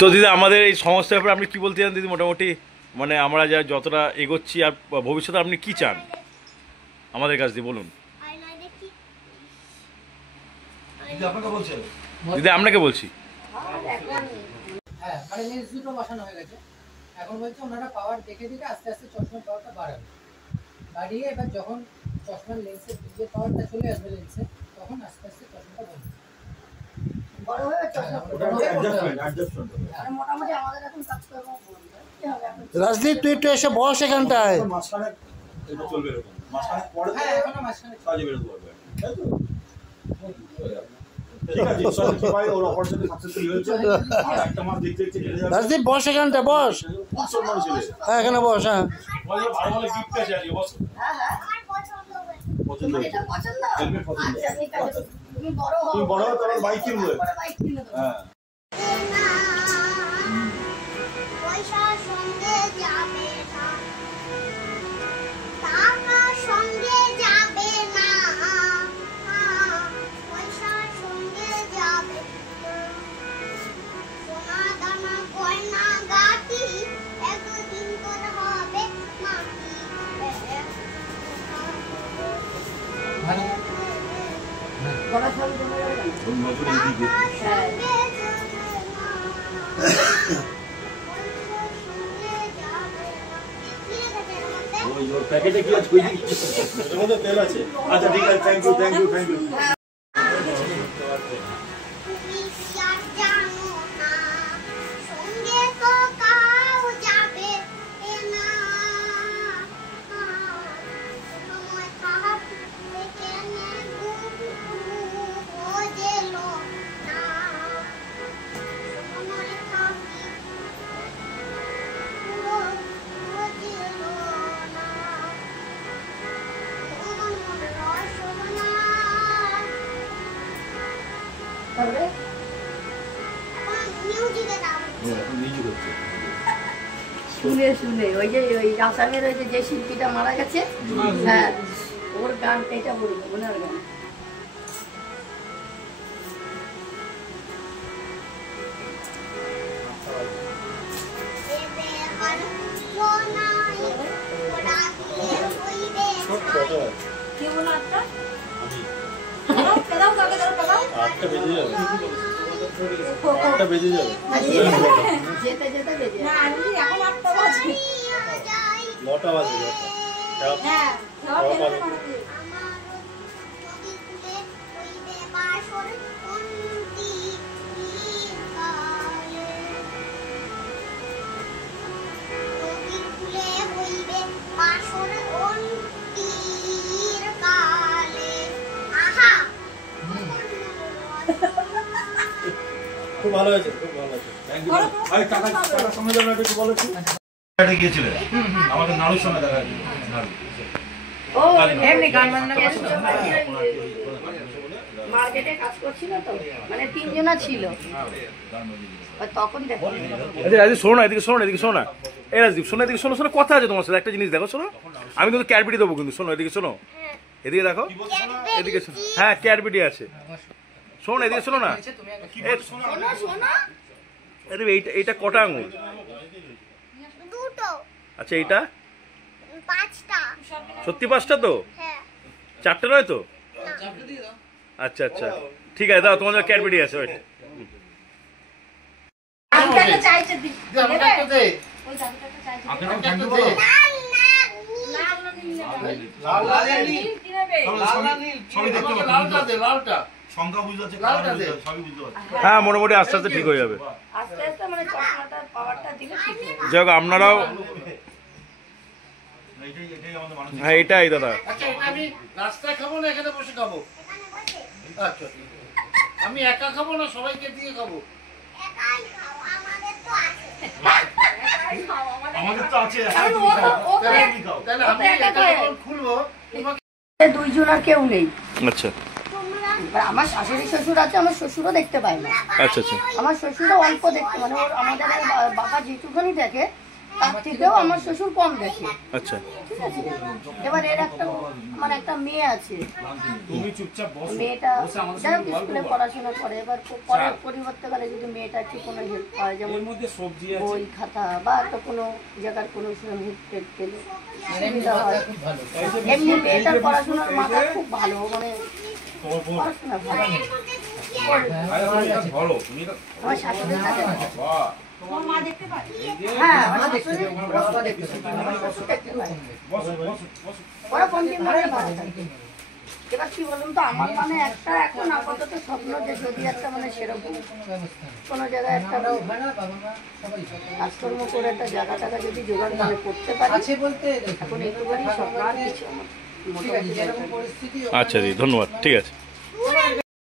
তো দিদি আমাদের এই সমস্যার ব্যাপারে আপনি কি বলতে চান দিদি? মোটামুটি মানে আমরা যা যতটা এগোচ্ছি আর ভবিষ্যতে আপনি কি চান আমাদের কাছ দিয়ে বলুন। দিদি আপনাকে বলছি। হ্যাঁ মানে লেন্স দুটো বসানো হয়ে গেছে, এখন বলছে ওনারা পাওয়ার দেখে দেখে আস্তে আস্তে চশমার পাওয়ারটা বাড়াবে, বাড়িয়ে এবার যখন চশমার লেন্সের যে পাওয়ারটা চলে আসবে লেন্সে, তখন আস্তে আস্তে চশমাটা বড় হবে, মোটামুটি আমাদের এখন কাজ করবো। রাজদীপ তুই একটু এসে বস এখানটায়। রাজদীপ বস এখানটা, বস। হ্যাঁ এখানে বস। হ্যাঁ প্যাকেটে কি আছে? এর মধ্যে তেল আছে। আচ্ছা ঠিক আছে, thank you thank you thank you. শুনে শুনে ওই যে ওই আসামের ওই যে শিল্পীটা মারা গেছে, হ্যাঁ ওর গান এটা বলবো, ওনার গান। বেজে যাবে, যেতে যেতে বেজে এখন 8টা বাজে, 9টা বাজে। হ্যাঁ খুব ভালো হয়েছে, খুব ভালো হয়েছে, থ্যাংক ইউ। আরে টাকা সঙ্গে যাবেন একটু বলো কি? এটা গিয়েছিলেন আমাদের নাড়ুর সঙ্গে দেখা গেল। নাড়ু ও এমনি গান বাজনা করছিল, মার্কেটে কাজ করছিল তো, মানে 3 জনা ছিল তখন দেখো। রাজদীপ শোনো না, এদিকে শোনো, এদিকে শোনো না। এই রাজদীপ শোনো, এদিকে শোনো, শোনো কথা আছে তোমার সাথে, একটা জিনিস দেখো, শোনো। আমি কিন্তু ক্যাডবেরি দেবো কিন্তু, শোনো এদিকে শোনো, এদিকে দেখো, এদিকে শোনো। হ্যাঁ ক্যাডবেরি আছে, শোনো এদিকে শোনো না। এইটা কটা আঙুল? আচ্ছা এইটা 5টা। সত্যি 5টা তো? 4টে নয় তো? আচ্ছা আচ্ছা ঠিক আছে, দাও তোমাদের ক্যাডবেরি আছে। ওইটা হ্যাঁ মোটামুটি আস্তে আস্তে ঠিক হয়ে যাবে। যাই হোক আপনারাও, হ্যাঁ এটাই দাদা। আমি রাস্তায় খাবো না, এখানে বসে খাবো? আচ্ছা আমি একা খাবো না, সবাইকে দিয়ে খাবো? আমাদের তো আছে, তাহলে আমি একা খুলবো, 2 জন আর কেউ নেই। আচ্ছা আমার শাশুড়ি শ্বশুর আছে, আমার শ্বশুরও দেখতে পায় না। আচ্ছা আচ্ছা আমার শ্বশুরও অল্প দেখতে, মানে ওর আমাদের বাবা যেটুখানি দেখে তার থেকেও আমার শ্বশুর কম দেখে, আচ্ছা ঠিক আছে। এবার এর একটা মানে একটা মেয়ে আছে, মেয়েটা যাই হোক স্কুলে পড়াশোনা করে, এবার পরের পরিবর্তকালে যদি মেয়েটা একটু কোনো হেল্প পায়, যেমন বই খাতা বা একটা কোনো জায়গার কোনো হেল্প পেলে আর এমনি সুবিধা হয়। কথা খুব ভালো। এমনি মেয়েটার পড়াশোনার মাথা খুব ভালো, মানে পড়াশোনা ভালো। আমার শাশুড়ির কাছে তোমার মা দেখতে পারে? হ্যাঁ, আমার শাশুড়ি ওরা দেখতে পায়, আমার শ্বশুর দেখতে পায়। ওরা পঞ্চম ঘরে ভালো থাকে। এবার কি বলুন তো, আমার মানে একটা এখন আপাতত স্বপ্ন যে যদি একটা মানে সেরকম কোনো ব্যবস্থা নেই। কোনো জায়গায় একটা আমরাও ভাড়া, বাবা মা সবাই সবাই। কাজকর্ম করে একটা জায়গা টাকা যদি জোগাড় মানে করতে পারি, আছে বলতে দেখুন, এখন একটুখানি স্বপ্ন আর কিছু আমার ঠিক আছে, মোটামুটি যেরকম পরিস্থিতি আচ্ছা দিদি ধন্যবাদ, ঠিক আছে।